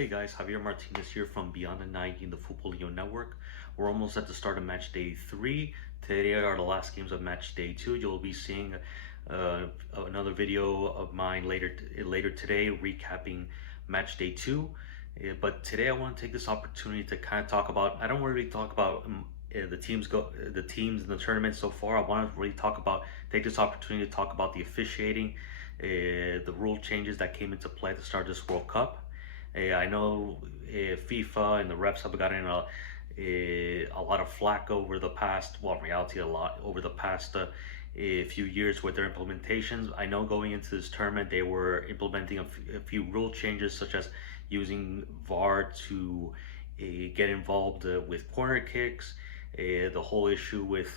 Hey guys, Javier Martinez here from Beyond the 90 in the Football Network. We're almost at the start of match day 3. Today are the last games of match day 2. You'll be seeing another video of mine later today recapping match day 2. But today I want to take this opportunity to kind of talk about, I don't really talk about the teams in the tournament so far. I want to really take this opportunity to talk about the officiating, the rule changes that came into play at the start of this World Cup. I know FIFA and the refs have gotten a lot of flack over the past, well, in reality, a lot over the past few years with their implementations. I know going into this tournament, they were implementing a few rule changes, such as using VAR to get involved with corner kicks. The whole issue with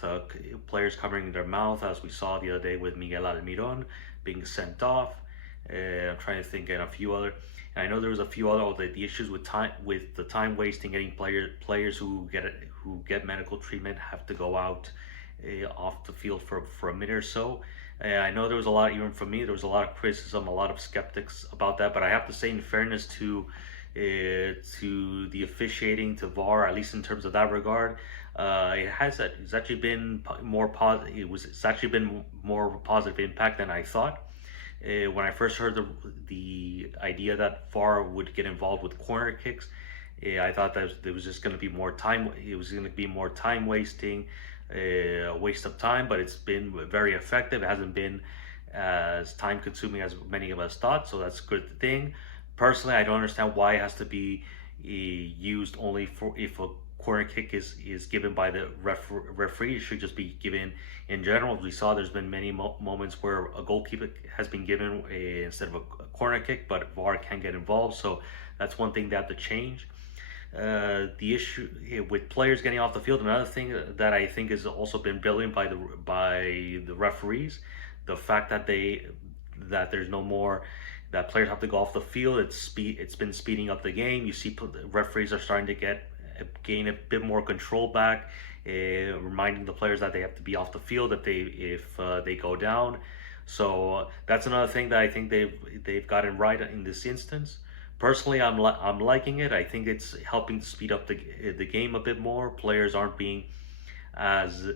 players covering their mouth, as we saw the other day with Miguel Almiron being sent off. I'm trying to think and a few other. And I know there was a few other the issues with the time wasting, getting players who get medical treatment have to go out off the field for a minute or so. I know there was a lot, even from me, there was a lot of criticism, a lot of skeptics about that. But I have to say, in fairness to the officiating, to VAR, at least in terms of that regard, it's actually been more positive. It's actually been more of a positive impact than I thought. When I first heard the idea that VAR would get involved with corner kicks, I thought that it was just going to be more time. It was going to be more time wasting, a waste of time. But it's been very effective. It hasn't been as time consuming as many of us thought. So that's a good thing. Personally, I don't understand why it has to be used only for if a corner kick is given by the referee. It should just be given in general. We saw there's been many moments where a goalkeeper has been given instead of a corner kick, but VAR can get involved. So that's one thing they have to change. The issue with players getting off the field, another thing that I think has also been brilliant by the referees, the fact that there's no more that players have to go off the field. It's been speeding up the game. You see referees are starting to gain a bit more control back, reminding the players that they have to be off the field if they go down. So that's another thing that I think they've gotten right in this instance. Personally, I'm liking it. I think it's helping to speed up the game a bit more. Players as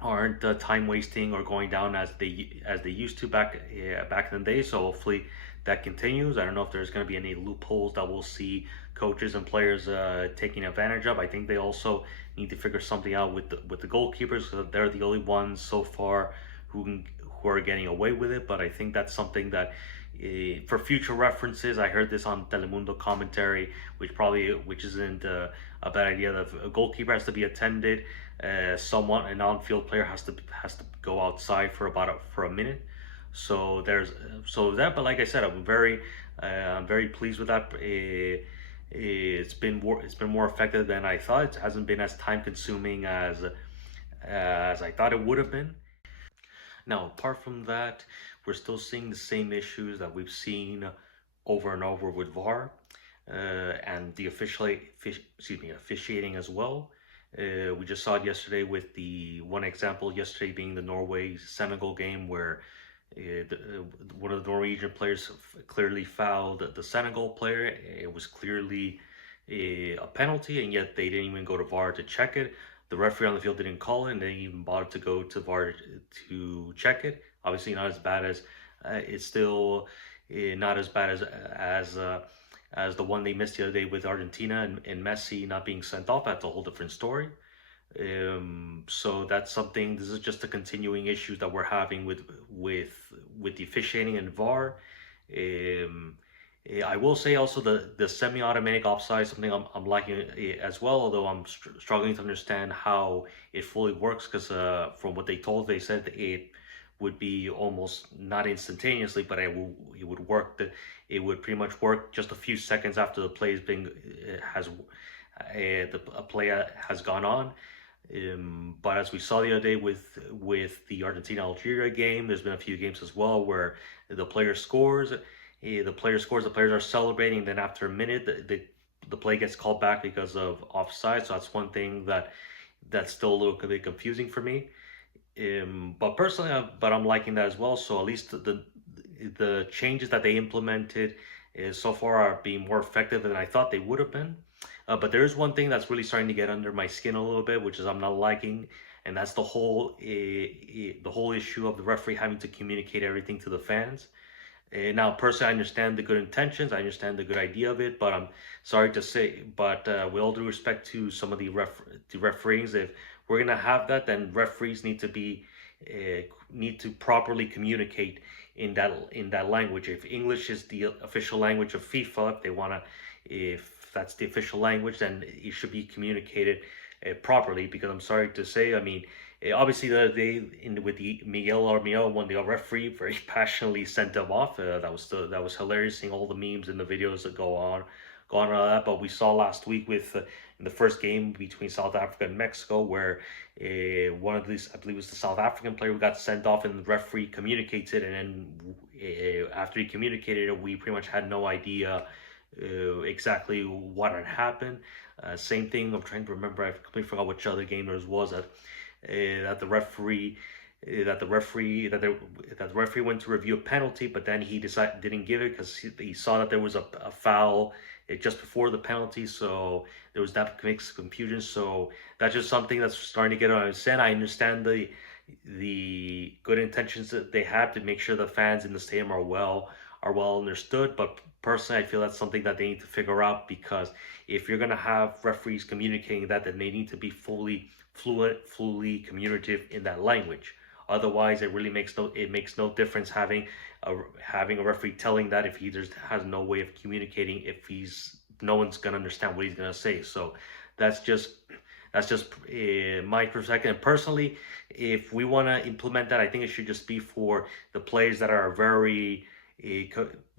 aren't time wasting or going down as they used to back in the day. So hopefully that continues. I don't know if there's going to be any loopholes that we'll see coaches and players taking advantage of. I think they also need to figure something out with the goalkeepers, because they're the only ones so far who are getting away with it. But I think that's something that for future references, I heard this on Telemundo commentary, which isn't a bad idea. That a goalkeeper has to be attended. An on-field player has to go outside for a minute. So that. But like I said, I'm very pleased with that. It's been more effective than I thought. It hasn't been as time consuming as I thought it would have been. Now, apart from that, we're still seeing the same issues that we've seen over and over with VAR and the officiating as well. We just saw it yesterday with the one example yesterday being the Norway-Senegal game, where one of the Norwegian players clearly fouled the Senegal player. It was clearly a penalty, and yet they didn't even go to VAR to check it. The referee on the field didn't call it, and they didn't even bother to go to VAR to check it. Obviously, not as bad as it's still not as bad as the one they missed the other day with Argentina and Messi not being sent off. That's a whole different story. So that's something. This is just the continuing issues that we're having with the officiating and VAR. I will say also the semi-automatic offside, something I'm liking as well, although I'm struggling to understand how it fully works, because from what they said it would be almost not instantaneously, but it would work. It would pretty much work just a few seconds after the play has gone on. But as we saw the other day with the Argentina-Algeria game, there's been a few games as well where the player scores. The players are celebrating. Then after a minute, the play gets called back because of offside. So that's one thing that's still a little bit confusing for me. But personally, I'm liking that as well. So at least the changes that they implemented so far are being more effective than I thought they would have been. But there is one thing that's really starting to get under my skin a little bit, which is I'm not liking, and that's the whole issue of the referee having to communicate everything to the fans. Now, personally, I understand the good intentions. I understand the good idea of it, but I'm sorry to say, but with all due respect to some of the referees, if we're gonna have that, then referees need to properly communicate in that language. If English is the official language of FIFA, if that's the official language, then it should be communicated properly. Because I'm sorry to say, I mean, obviously, the other day with the Miguel Armiel when the referee very passionately sent him off. That was hilarious, seeing all the memes and the videos that go on and all that. But we saw last week with in the first game between South Africa and Mexico, where one of these, I believe, it was the South African player who got sent off, and the referee communicates it, and then after he communicated it, we pretty much had no idea exactly what had happened. Same thing. I'm trying to remember. I completely forgot which other game there was that the referee that the referee that the referee went to review a penalty, but then he decided didn't give it because he saw that there was a foul just before the penalty, so there was that mixed confusion. So that's just something that's starting to get on his head. I understand the good intentions that they have to make sure the fans in the stadium are well understood, but personally, I feel that's something that they need to figure out, because if you're gonna have referees communicating that, then they need to be fully fluent, fully communicative in that language. Otherwise, it makes no difference having a referee telling that if he just has no way of communicating, if he's no one's gonna understand what he's gonna say. So that's just my perspective. And personally, if we want to implement that, I think it should just be for the players that are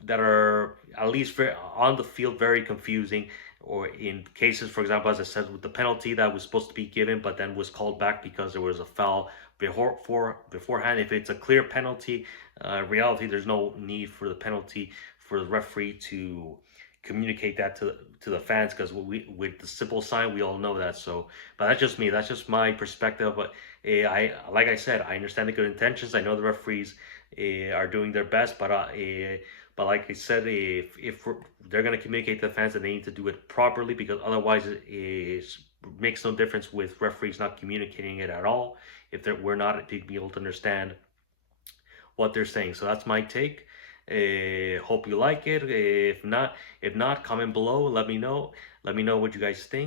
that are at least very, on the field very confusing, or in cases, for example, as I said, with the penalty that was supposed to be given but then was called back because there was a foul beforehand. If it's a clear penalty, in reality, there's no need for the penalty for the referee to communicate that to the fans, because with the simple sign we all know that. So, but that's just me. That's just my perspective. But I like I said, I understand the good intentions. I know the referees are doing their best, but like I said, if they're gonna communicate to the fans, then they need to do it properly, because otherwise it makes no difference with referees not communicating it at all if we're not to be able to understand what they're saying. So that's my take. Hope you like it. If not, comment below. Let me know. Let me know what you guys think.